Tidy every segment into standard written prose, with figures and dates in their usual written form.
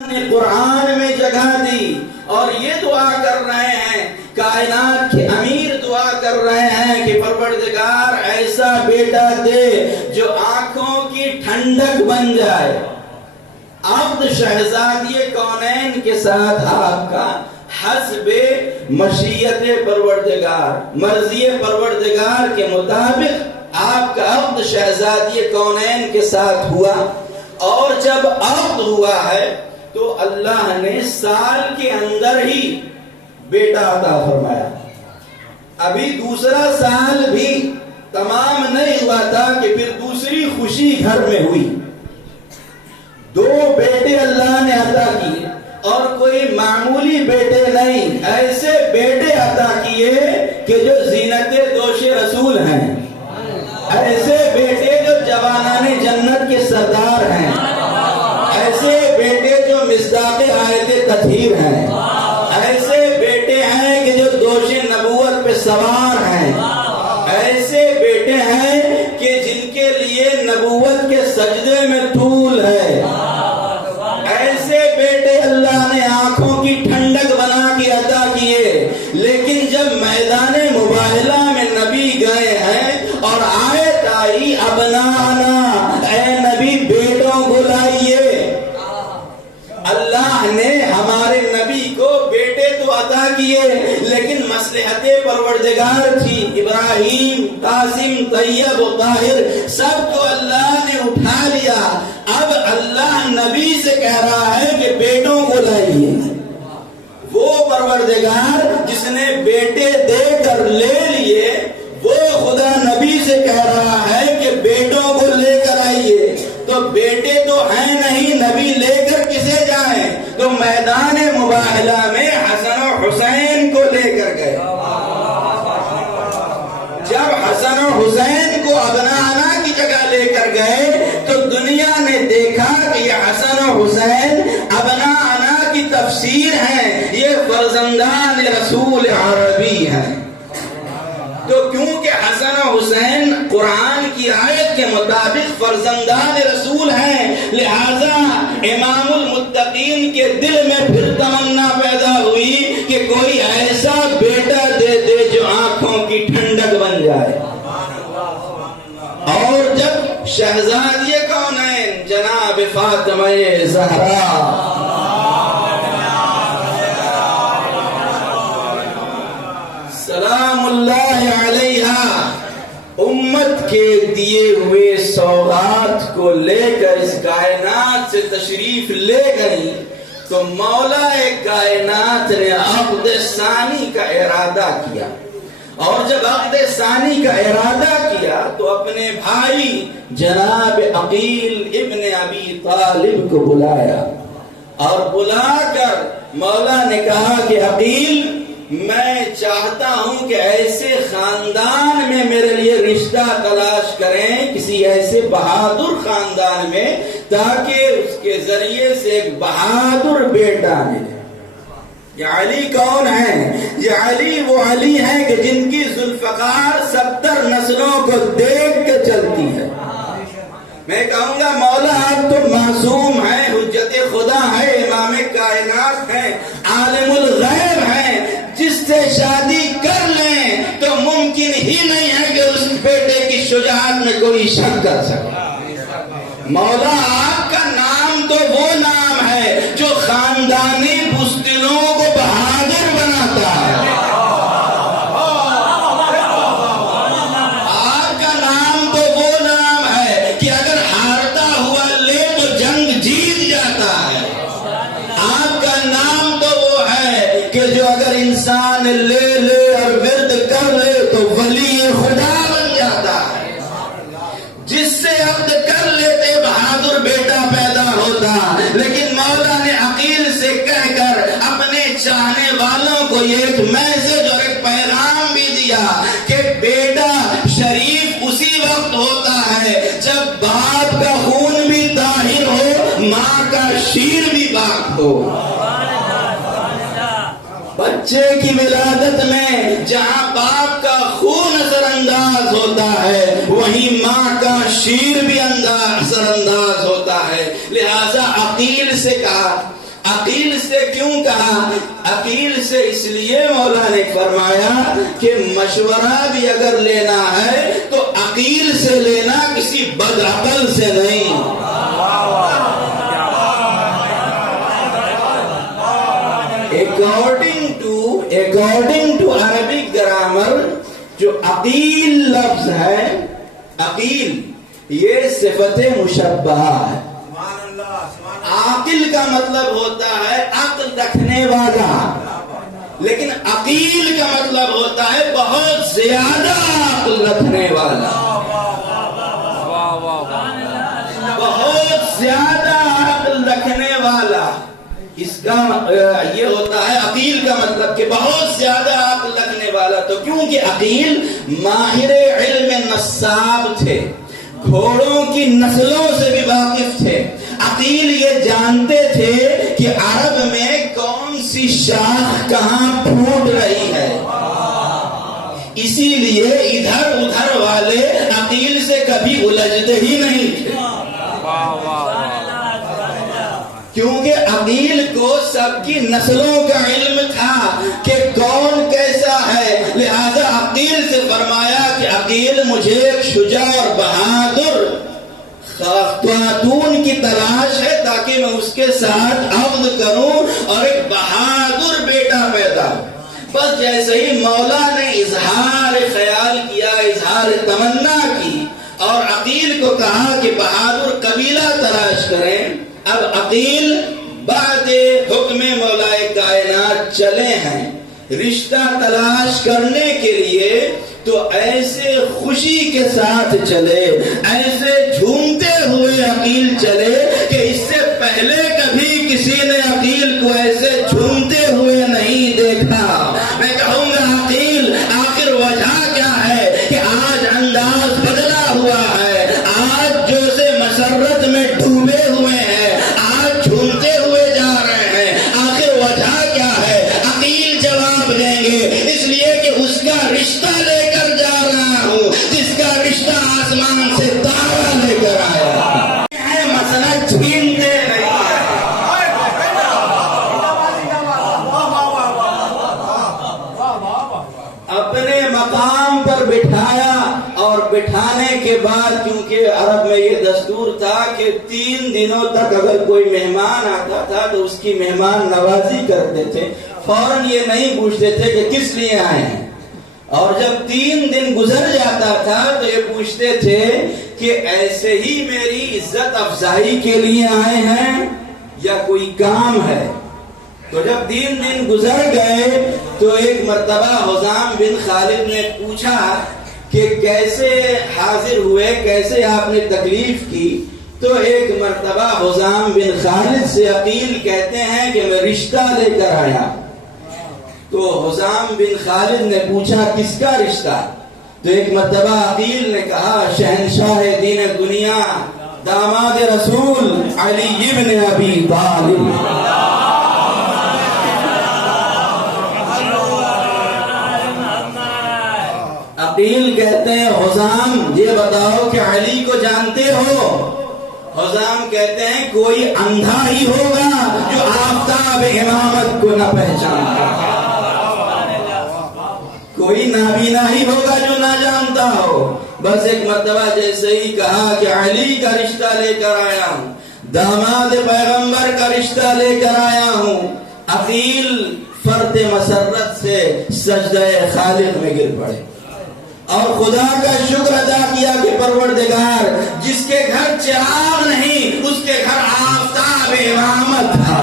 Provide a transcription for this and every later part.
نے قرآن میں جگہ دی اور یہ دعا کر رہے ہیں، کائنات کے امیر دعا کر رہے ہیں کہ پروردگار ایسا بیٹا دے جو آنکھوں کی ٹھنڈک بن جائے۔ عبد شہزادی کونین کے ساتھ آپ کا حسب مشیت پروردگار، مرضی پروردگار کے مطابق آپ کا عبد شہزادی کونین کے ساتھ ہوا، اور جب عبد ہوا ہے تو اللہ نے سال کے اندر ہی بیٹا عطا فرمایا۔ ابھی دوسرا سال بھی تمام نہیں ہوا تھا کہ پھر دوسری خوشی گھر میں ہوئی۔ 2 بیٹے اللہ نے عطا کیے، اور کوئی معمولی بیٹے نہیں، ایسے بیٹے عطا کیے کہ جو زینت دوش رسول ہیں، ایسے بیٹے جو جوانان جنت کے سردار ہیں، ایسے بیٹے جو مصداق آیت تطہیر ہیں، ایسے بیٹے ہیں کہ جو دوش نبوت پہ سوار ہیں، ایسے بیٹے ہیں کہ جن کے لیے نبوت کے سجدے میں طول ہے، ایسے بیٹے اللہ نے آنکھوں کی ٹھنڈک بنا کے عطا کیے۔ لیکن جب میدان مباہلہ میں نبی گئے ہیں اور آیت آئی ابنانا، اے نبی بیٹوں کو لائیے، اللہ نے ہمارے نبی کو بیٹے تو عطا کیے لیکن مصلحت پروردگار تھی۔ ابراہیم، قاسم، طیب و طاہر سب کو اللہ نے اٹھا لیا۔ اب اللہ نبی سے کہہ رہا ہے کہ بیٹوں کو لائیے۔ وہ پروردگار جس نے بیٹے دے کر لے لیے، وہ خدا نبی سے کہہ رہا ہے کہ بیٹوں کو لے کر آئیے۔ تو بیٹے تو ہیں نہیں، نبی لے کر کسے جائیں؟ تو میدان مباہلہ میں حسن و حسین کو لے کر گئے۔ جب حسن و حسین کو ابنانا کی جگہ لے کر گئے تو دنیا نے دیکھا کہ یہ حسن و حسین ابنانا کی تفسیر ہیں، یہ فرزندان رسول عربی ہیں۔ تو کیونکہ حسن و حسین قرآن کی آیت کے مطابق فرزندان رسول ہیں، لہذا امام المتقین کے دل میں پھر تمنا پیدا ہوئی کہ کوئی ایسا بیٹا دے دے جو آنکھوں کی ٹھنڈک بن جائے۔ اور جب شہزادی کونین جناب فاطمہ زہرا سلام اللہ علیہا امت کے دیے ہوئے سوغات کو لے کر اس کائنات سے تشریف لے گئی تو مولا کائنات نے عقد ثانی کا ارادہ کیا، اور جب عقد ثانی کا ارادہ کیا تو اپنے بھائی جناب عقیل ابن ابی طالب کو بلایا، اور بلا کر مولا نے کہا کہ عقیل، میں چاہتا ہوں کہ ایسے خاندان میں میرے لیے رشتہ تلاش کریں، کسی ایسے بہادر خاندان میں، تاکہ اس کے ذریعے سے ایک بہادر بیٹا ملے۔ یہ علی کون ہے؟ یہ علی وہ علی ہیں کہ جن کی ذوالفقار 70 نسلوں کو دیکھ کے چلتی ہے۔ میں کہوں گا مولا آپ تو معصوم ہیں، حجت خدا ہے، امام کائنات ہیں، عالم الغیب ہیں، جس سے شادی کر لیں تو ممکن ہی نہیں ہے کہ اس بیٹے کی شجاعت میں کوئی شک کر سکے۔ مولا آپ کا نام تو وہ نام ہے جو خاندانی بزدلوں کو بہادر بناتا ہے۔ آپ کا نام تو وہ نام ہے کہ اگر ہارتا ہوا لے تو جنگ جیت جاتا ہے۔ آپ کا نام تو وہ ہے کہ جو اگر انسان لے لے اور ورد کر لے تو ولی خدا بن جاتا ہے۔ جس سے عقد کر لیتے بہادر بیٹا پیدا ہوتا، لیکن مولا نے عقیل سے کہہ کر اپنے چاہنے والوں کو یہ ایک میسج اور ایک پیغام بھی دیا کہ بیٹا شریف اسی وقت ہوتا ہے جب باپ کا خون بھی طاہر ہو، ماں کا شیر بھی پاک ہو۔ بچے کی ولادت میں جہاں باپ کا خون اثر انداز ہوتا ہے، وہیں ماں کا شیر بھی اثر انداز ہوتا ہے۔ لہذا عقیل سے کہا عقیل سے کیوں کہا؟ عقیل سے اس لیے مولا نے فرمایا کہ مشورہ بھی اگر لینا ہے تو عقیل سے لینا، کسی بد عقل سے نہیں۔ According to Arabic grammar، جو عقیل لفظ ہے، عقیل یہ صفت مشبہہ ہے۔ عاقل کا مطلب ہوتا ہے عقل رکھنے والا، لیکن عقیل کا مطلب ہوتا ہے بہت زیادہ عقل رکھنے والا، بہت زیادہ عقل رکھنے والا۔ اس کا یہ ہوتا ہے عقیل کا مطلب کہ بہت زیادہ عقل رکھنے والا۔ تو کیونکہ عقیل ماہر علم نصاب تھے، گھوڑوں کی نسلوں سے بھی واقف تھے، عقیل یہ جانتے تھے کہ عرب میں کون سی شاخ کہاں پھوٹ رہی ہے، اسی لیے ادھر ادھر والے عقیل سے کبھی الجھتے ہی نہیں تھے، کیونکہ عقیل کو سب کی نسلوں کا علم تھا کہ کون کیسا ہے۔ لہذا عقیل سے فرمایا کہ عقیل مجھے ایک شجاع اور بہادر خاتون کی تلاش ہے تاکہ میں اس کے ساتھ عقد کروں اور ایک بہادر بیٹا پیدا ہو۔ بس جیسے ہی مولا نے اظہار خیال کیا، اظہار تمنا کی اور عقیل کو کہا کہ بہادر قبیلہ تلاش کریں، اب عقیل بعد حکم مولا کائنات چلے ہیں رشتہ تلاش کرنے کے لیے، تو ایسے خوشی کے ساتھ چلے، ایسے جھومتے ہوئے عقیل چلے کہ اس سے پہلے کبھی کسی نے عقیل کو ایسے جھومتے ہوئے نہیں دیکھا۔ میں کہوں گا عقیل آخر وجہ کیا ہے کہ آج انداز بدلا ہوا ہے، آج جو سے مسرت میں ڈوبے ہوئے ہیں، آج جھومتے ہوئے جا رہے ہیں، آخر وجہ کیا ہے؟ عقیل جواب دیں گے، اس لیے کہ اس کا رشتہ لے کر جا رہا ہوں، جس کا رشتہ آسمان سے تارا لے کر آیا ہے، مسئلہ چھینتے نہیں ہے۔ اپنے مقام پر بٹھایا، اور بٹھانے کے بعد کیونکہ عرب میں یہ دستور تھا کہ 3 دنوں تک اگر کوئی مہمان آتا تھا تو اس کی مہمان نوازی کرتے تھے، فوراً یہ نہیں پوچھتے تھے کہ کس لیے آئے ہیں، اور جب 3 دن گزر جاتا تھا تو یہ پوچھتے تھے کہ ایسے ہی میری عزت افزائی کے لیے آئے ہیں یا کوئی کام ہے۔ تو جب 3 دن گزر گئے تو ایک مرتبہ حزام بن خالد نے پوچھا کہ کیسے حاضر ہوئے، کیسے آپ نے تکلیف کی؟ تو ایک مرتبہ حزام بن خالد سے عقیل کہتے ہیں کہ میں رشتہ لے کر آیا۔ تو حزام بن خالد نے پوچھا کس کا رشتہ؟ تو ایک مرتبہ عقیل نے کہا شہنشاہ دین دنیا داماد رسول علی ابن ابی طالب۔ عقیل کہتے ہیں حزام یہ بتاؤ کہ علی کو جانتے ہو؟ حزام کہتے ہیں کوئی اندھا ہی ہوگا جو آفتاب امامت کو نہ پہچانتا، کوئی نابینا ہی ہوگا جو نہ جانتا ہو۔ بس ایک مرتبہ جیسے ہی کہا کہ علی کا رشتہ لے کر آیا ہوں، داماد پیغمبر کا رشتہ لے کر آیا ہوں، عقیل فرط مسرت سے سجدہ خالق میں گر پڑے اور خدا کا شکر ادا کیا کہ پروردگار جس کے گھر چراغ نہیں اس کے گھر آفتاب امامت تھا۔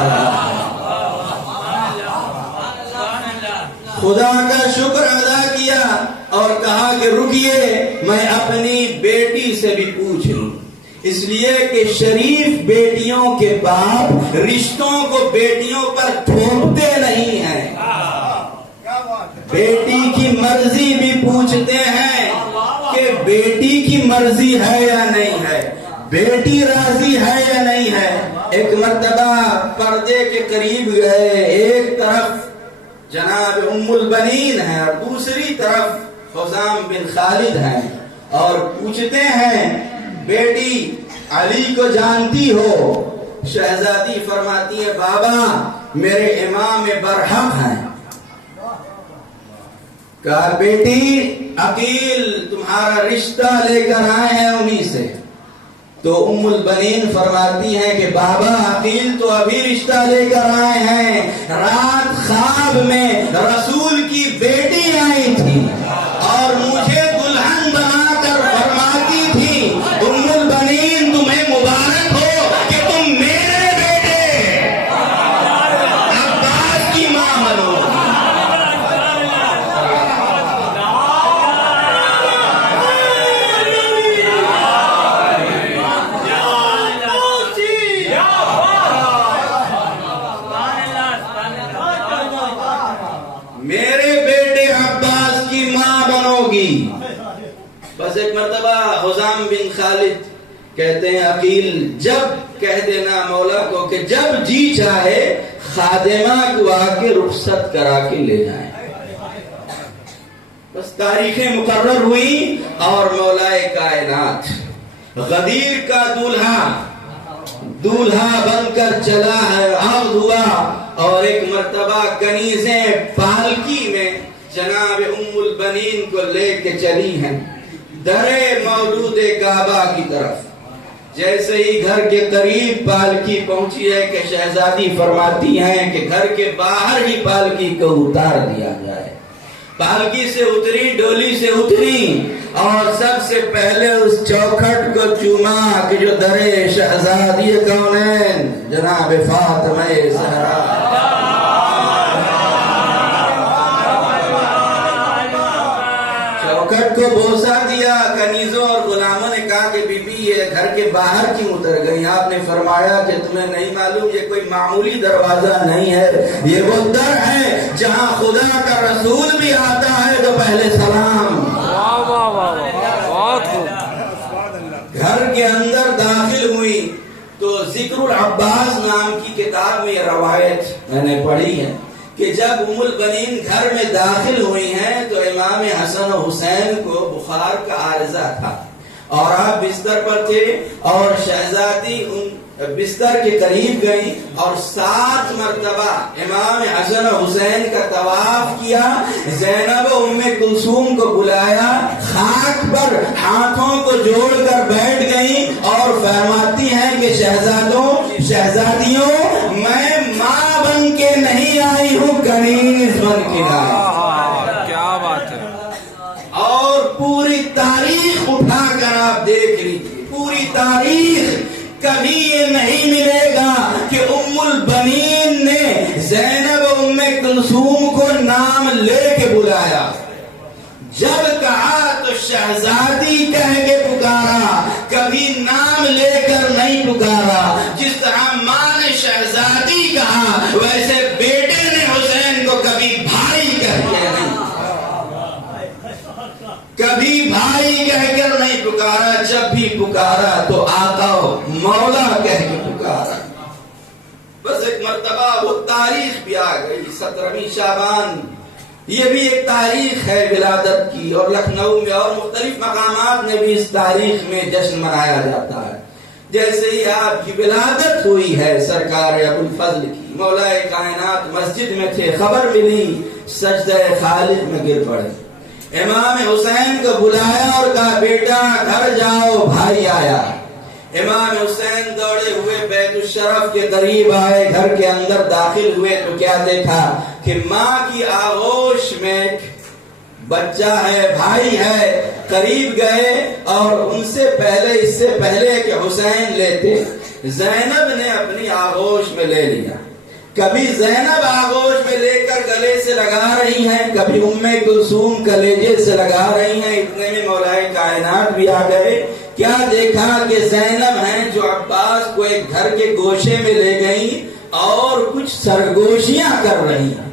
خدا کا شکر ادا کیا اور کہا کہ رکیے میں اپنی بیٹی سے بھی پوچھ لوں، اس لیے کہ شریف بیٹیوں کے باپ رشتوں کو بیٹیوں پر تھوپتے نہیں ہیں، بیٹی کی مرضی بھی پوچھتے ہیں کہ بیٹی کی مرضی ہے یا نہیں ہے، بیٹی راضی ہے یا نہیں ہے۔ ایک مرتبہ پردے کے قریب گئے، ایک طرف جناب ام البنین ہے اور دوسری طرف حزام بن خالد ہیں، اور پوچھتے ہیں بیٹی علی کو جانتی ہو؟ شہزادی فرماتی ہے بابا میرے امام برحق ہیں. کہا بیٹی عقیل تمہارا رشتہ لے کر آئے ہیں انہی سے. تو ام البنین فرماتی ہیں کہ بابا عقیل تو ابھی رشتہ لے کر آئے ہیں. رات خواب میں رسول کی بیٹی آئی تھی اور مجھے دلہن بنا کر فرماتی تھی ام البنین تمہیں مبارک ہو کہ تم میرے بیٹے عباس کی ماں بنو. میرے بیٹے عباس کی ماں بنو گی. بس ایک مرتبہ حزام بن خالد کہتے ہیں عقیل جب کہہ دینا مولا کو کہ جب جی چاہے خادمہ کو آ کے رخصت کرا کے لے جائیں. بس تاریخیں مقرر ہوئی اور مولا کائنات غدیر کا دولہا بن کر چلا ہے. عقد ہوا اور ایک مرتبہ کنیزیں پالکی میں جناب ام البنین کو لے کے چلی ہیں درے مولود کعبہ کی طرف. جیسے ہی گھر کے قریب پالکی پہنچی ہے کہ شہزادی فرماتی ہیں کہ گھر کے باہر ہی پالکی کو اتار دیا جائے. پالکی سے اتری, ڈولی سے اتری اور سب سے پہلے اس چوکھٹ کو چوما کہ جو درے شہزادی کونین جناب فاطمہ زہرا. چوکھٹ کو بوسا دیا. کنیزوں اور غلاموں نے کہا کہ بی بی یہ گھر کے باہر کیوں اتر گئی؟ آپ نے فرمایا کہ تمہیں نہیں معلوم یہ کوئی معمولی دروازہ نہیں ہے, یہ وہ در ہے جہاں خدا کا رسول بھی آتا ہے تو پہلے سلام. گھر کے اندر داخل ہوئی تو ذکر العباس نام کی کتاب میں یہ روایت میں نے پڑھی ہے کہ جب ام البنین گھر میں داخل ہوئی ہیں تو امام حسن و حسین کو بخار کا عارضہ تھا اور آپ بستر پر تھے اور شہزادی ان بستر کے قریب گئی اور 7 مرتبہ امام حسن و حسین کا طواف کیا. زینب و ام کلثوم کو بلایا, خاک پر ہاتھوں کو جوڑ کر بیٹھ گئی اور فرماتی ہیں کہ شہزادیوں میں ماں بن کے نہیں آئی ہوں, کنیز بن کے آئی. کیا بات ہے. اور پوری تاریخ اٹھا کر آپ دیکھ لیجیے, پوری تاریخ کبھی یہ نہیں ملے گا کہ ام البنین نے زینب و ام کلثوم کو نام لے کے بلایا. جب کہا تو شہزادی کہہ کے پکارا, کبھی نام لے کر نہیں پکارا. جس طرح ماں نے شہزادی کہا ویسے بیٹے نے حسین کو کبھی بھائی کہہ کے نہیں, کبھی بھائی کہہ کر نہیں پکارا. جب بھی پکارا تو آقا مولا کہہ کے پکارا. بس ایک مرتبہ وہ تاریخ بھی آ گئی 17ویں شعبان. یہ بھی ایک تاریخ ہے ولادت کی اور لکھنؤ میں اور مختلف مقامات میں بھی اس تاریخ میں جشن منایا جاتا ہے. جیسے ہی آپ کی ولادت ہوئی ہے سرکار ابوالفضل کی, مولا کائنات مسجد میں تھے, خبر ملی سجدہ خالد میں گر پڑے. امام حسین کو بلایا اور کہا بیٹا گھر جاؤ بھائی آیا. امام حسین دوڑے ہوئے بیت الشرف کے قریب آئے, گھر کے اندر داخل ہوئے تو کیا دیکھا کہ ماں کی آغوش میں بچہ ہے, بھائی ہے. قریب گئے اور ان سے پہلے, اس سے پہلے کہ حسین لیتے, زینب نے اپنی آغوش میں لے لیا. کبھی زینب آغوش میں لے کر گلے سے لگا رہی ہیں, کبھی ام کلثوم کلیجے سے لگا رہی ہیں. اتنے میں مولا کائنات بھی آ گئے. کیا دیکھا کہ زینب ہیں جو عباس کو ایک گھر کے گوشے میں لے گئی اور کچھ سرگوشیاں کر رہی ہیں.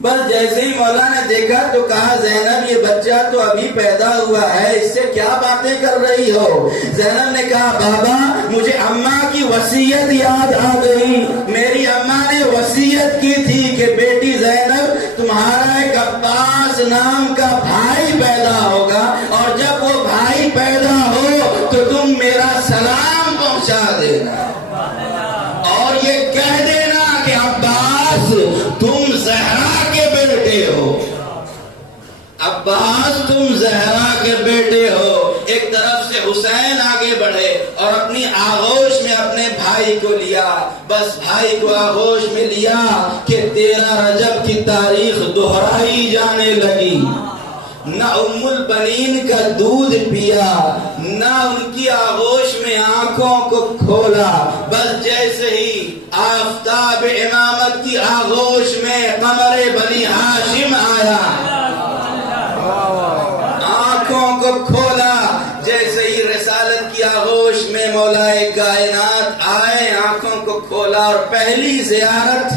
بس جیسے ہی مولا نے دیکھا تو کہا زینب یہ بچہ تو ابھی پیدا ہوا ہے, اس سے کیا باتیں کر رہی ہو؟ زینب نے کہا بابا مجھے اماں کی وصیت یاد آ گئی. میری اماں نے وصیت کی تھی کہ بیٹی زینب تمہارا ایک عباس نام کا بھائی پیدا ہوگا اور جب وہ بھائی پیدا ہو تو تم میرا سلام پہنچا دینا اور یہ کہہ دینا کہ عباس عباس تم زہرا کے بیٹے ہو، عباس تم زہرا کے بیٹے ہو۔ ایک طرف سے حسین آگے بڑھے اور اپنی آغوش میں اپنے بھائی کو لیا، بس بھائی کو آغوش میں لیا کہ 13 رجب کی تاریخ دہرائی جانے لگی۔ نہ ام البنین کا دودھ پیا، نہ ان کی آغوش میں آنکھوں کو کھولا، بس جیسے ہی آفتاب امامت کی آغوش میں قمر بنی ہاشم آیا، آنکھوں کو کھولا، جیسے ہی رسالت کی آغوش میں مولا کائنات آئے، آنکھوں کو کھولا، اور پہلی زیارت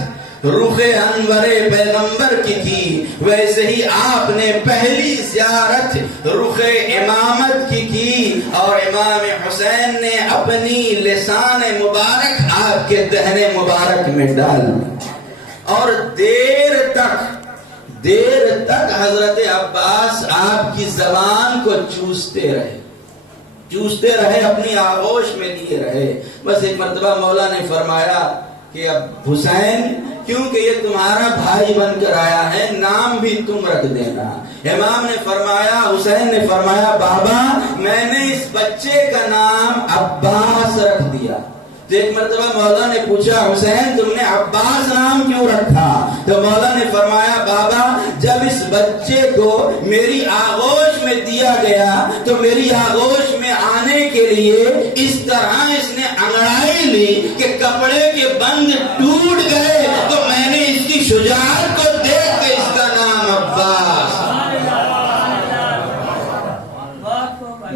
رخ انور پیغمبر کی تھی، ویسے ہی آپ نے پہلی زیارت رخ امامت کی، اور امام حسین نے اپنی لسان مبارک آپ کے دہن مبارک میں ڈال، اور دیر تک حضرت عباس آپ کی زبان کو چوستے رہے، اپنی آغوش میں لیے رہے۔ بس ایک مرتبہ مولا نے فرمایا کہ اب حسین، کیونکہ یہ تمہارا بھائی بن کر آیا ہے، نام بھی تم رکھ دینا۔ امام نے فرمایا، حسین نے فرمایا، بابا میں نے اس بچے کا نام عباس رکھ دیا۔ تو ایک مرتبہ مولا نے پوچھا، حسین تم نے عباس نام کیوں رکھا؟ تو مولا نے فرمایا، بابا جب اس بچے کو میری آغوش میں دیا گیا تو میری آغوش میں آنے کے لیے اس طرح اس نے انگڑائی لی کہ کپڑے کے بند ٹوٹ گئے، تو میں نے اس کی شجاعت کو دیکھ کے اس کا نام عباس،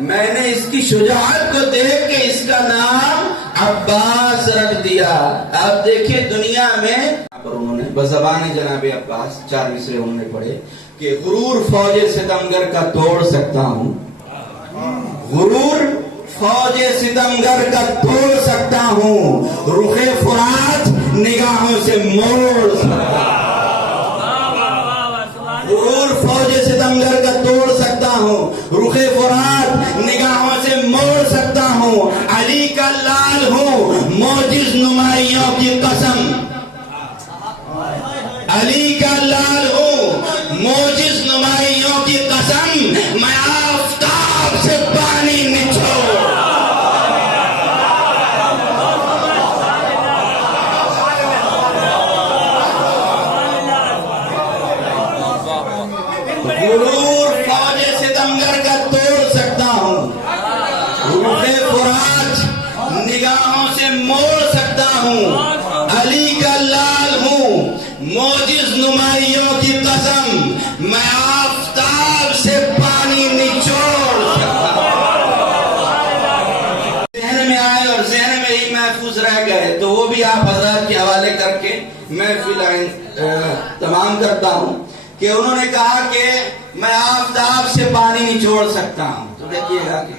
میں نے اس کی شجاعت کو دیکھ کے اس کا نام عباس رکھ دیا۔ آپ دیکھیں دنیا میں انہوں نے بزبان جناب عباس 4 مصرے انہوں نے پڑھے کہ غرور فوج ستمگر کا توڑ سکتا ہوں، غرور فوج ستمگر کا توڑ سکتا ہوں، رخ فرات نگاہوں سے موڑ سکتا ہوں، غرور فوج ستمگر کا توڑ سکتا ہوں، رخ فرات نگاہوں سے موڑ سکتا ہوں، علی کا لال ہوں موجز نمائیوں کی قسم، علی کا لال ہوں موجز نمائیوں کی قسم، میں آفتاب سے پانی نچوڑ، غرور فوج ستمگر کا توڑ سکتا ہوں، رخ فرات نگاہوں سے موڑ سکتا ہوں، علی کا لال ہوں موجز نمائیوں کی قسم، میں آفتاب سے پانی نچوڑ سکتا ہوں۔ ذہن میں آئے اور ذہن میں ہی محفوظ رہ گئے تو وہ بھی آپ حضرات کے حوالے کر کے میں تمام کرتا ہوں کہ انہوں نے کہا کہ میں آفتاب سے پانی نچوڑ سکتا ہوں۔ تو دیکھیے گا کہ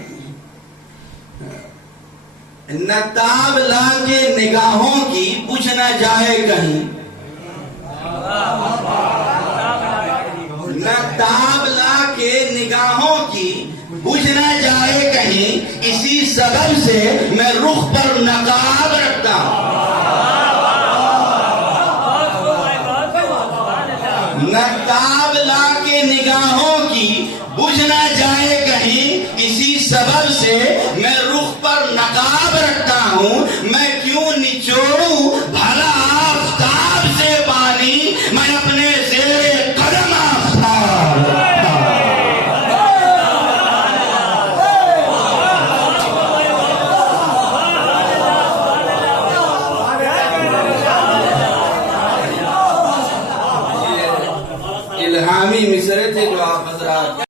نہ تاب لا کے نگاہوں کی بجھ نہ جائے کہیں، نہ تاب لا کے نگاہوں کی بجھ نہ جائے کہیں، اسی سبب سے میں رخ پر نقاب رکھتا ہوں، نہ تاب لا کے نگاہوں کی بجھ نہ جائے کہیں، اسی سبب سے میں رخ پر نقاب رکھتا ہوں، میں کیوں نچوڑوں بھلا آفتاب سے پانی، میں اپنے زیر قدم آفتاب رکھتا ہوں۔ الہامی مصرے تھے جو آپ حضرات